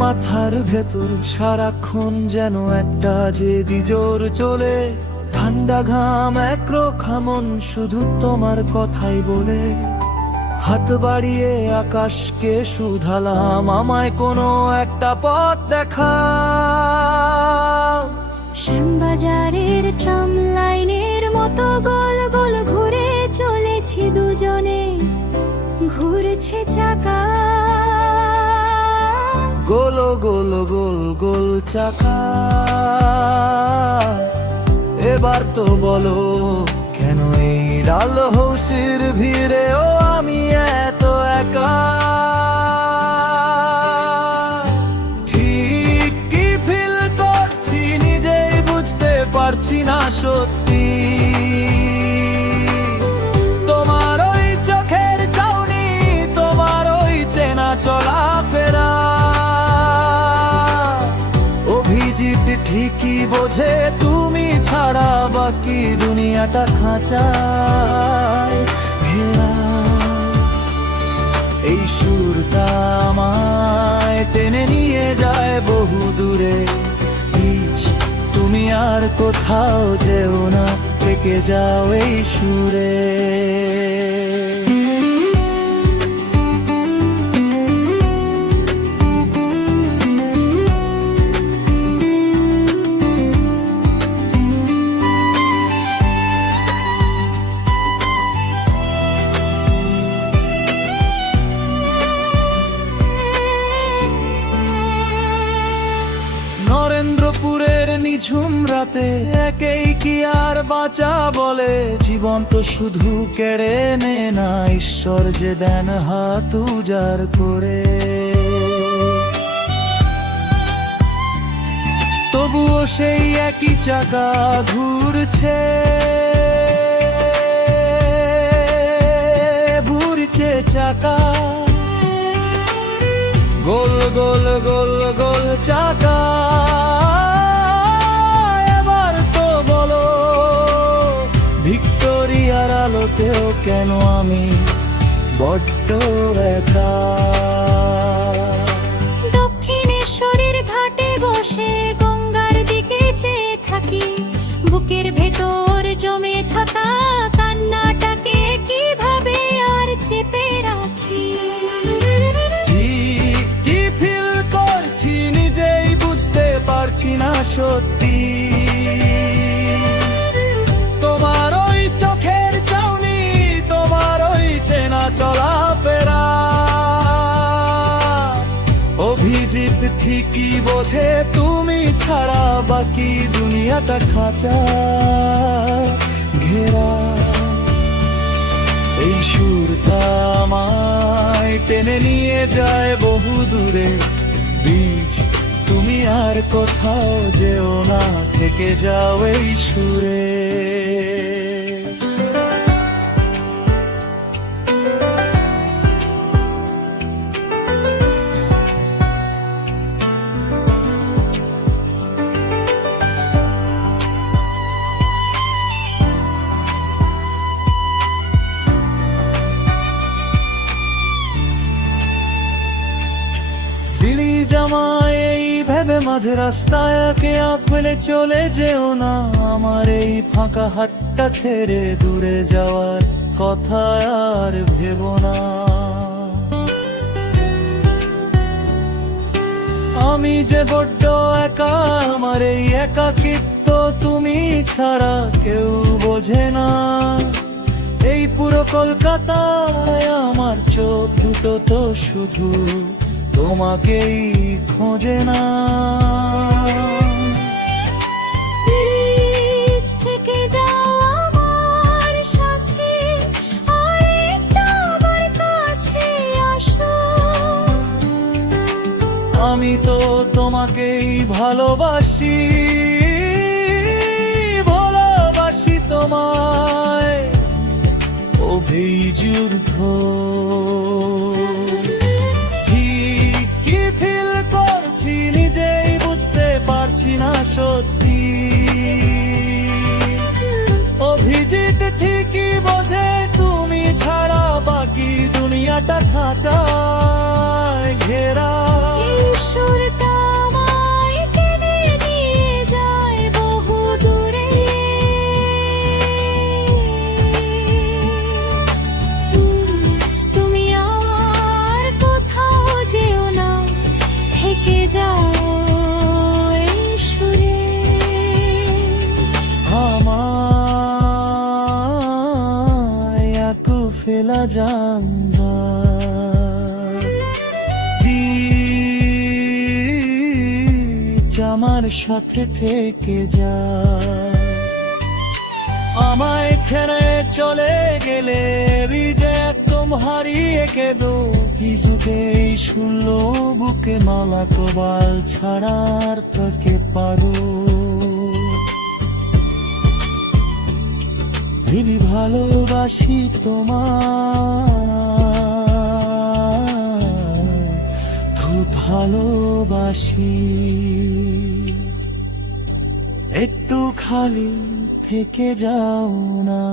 মাথার ভেতর সারাক্ষণ যেন একটা জেদি জোর চলে, ঠান্ডা ঘাম একরোখা মন শুধু তোমার কথাই বলে। হাত বাড়িয়ে আকাশকে শুধালাম, আমায় কোনো একটা পথ দেখা। শ্যামবাজারের ট্রাম লাইনের মতো গোল গোল ঘুরে চলেছি দুজনে, ঘুরছে চাকা। গোল গোল গোল গোল চাকা, এবার তো বলো কেন এই ডালহৌসির ভিড়ে ও আমি এত একা। ঠিক কি ফিল করছি নিজেই বুঝতে পারছি না সত্যি, তোমার ওই চোখের চাউনি, তোমার ওই চেনা চলাফেরা। অভিজিৎ ঠিকই বোঝে তুমি ছাড়া বাকি দুনিয়াটা খাঁচায় ঘেরা। এই সুরটা আমায় টেনে নিয়ে যায় বহু দূরে, তুমি আর কোথাও যেও না, থেকে যাও এই সুরে। নরেন্দ্রপুরের নিঝুম রাতে একেই কি আর বাঁচা বলে, জীবন তো শুধু কেড়ে নে না, ঈশ্বর যে দেন হাত উজাড় করে। তবুও সেই একই চাকা ঘুরছে, ঘুরছে চাকা। গোল গোল গোল গোল চাকা, এবার তো বলো ভিক্টোরিয়ার আলোতেও কেন আমি বড্ড একা। দক্ষিণেশ্বরের ঘাটে বসে গঙ্গার দিকে চেয়ে থাকি, বুকের ভেতর জমে থাকা কান্নাটাকে কিভাবে আর চেপে রাখি। নিজেই বুঝতে পারছি না সত্যি, তোমার ওই চোখের চাউনি, তোমার ওই চেনা চলাফেরা। অভিজিৎ ঠিকই বোঝে তুমি ছাড়া বাকি দুনিয়াটা খাঁচা ঘেরা। এই সুরটা আমায় টেনে নিয়ে যায় বহু দূরে, তুমি আর কোথাও যেও না, থেকে যাও এই সুরে। বিলি জামায় এই ভেবে মাঝে রাস্তায় একে ফেলে চলে যেও না, আমার এই ফাঁকা হাটটা ছেড়ে দূরে যাওয়ার কথা আর ভেবো না। আমি যে বড্ড একা, আমার এই একাকিত্ব তুমি ছাড়া কেউ বোঝে না। এই পুরো কলকাতায় আমার চোখ দুটো তো শুধু তোমাকেই খোঁজে না। থেকে যাও আমার সাথে, আরেকটা আমার কাছে আসো। আমি তো তোমাকেই ভালোবাসি, ভালোবাসি তোমায় অভিযুদ্ধ। নিজেই বুঝতে পারছি না সত্যি, অভিজিৎ ঠিকই বোঝে তুমি ছাড়া বাকি দুনিয়াটা খাঁচায় ঘেরা। ঈশ্বর জানলার বীজ আমার সাথে থেকে যা, আমায় ছেড়ে চলে গেলে বীজে একদম হারিয়ে কেঁদো, কিছুতেই শুনলো বুকে মালা কবাল ছাড়ার তোকে পারো। দিদি ভালোবাসি তোমায়, খুব ভালোবাসি, একটু খালি থেকে যাও না।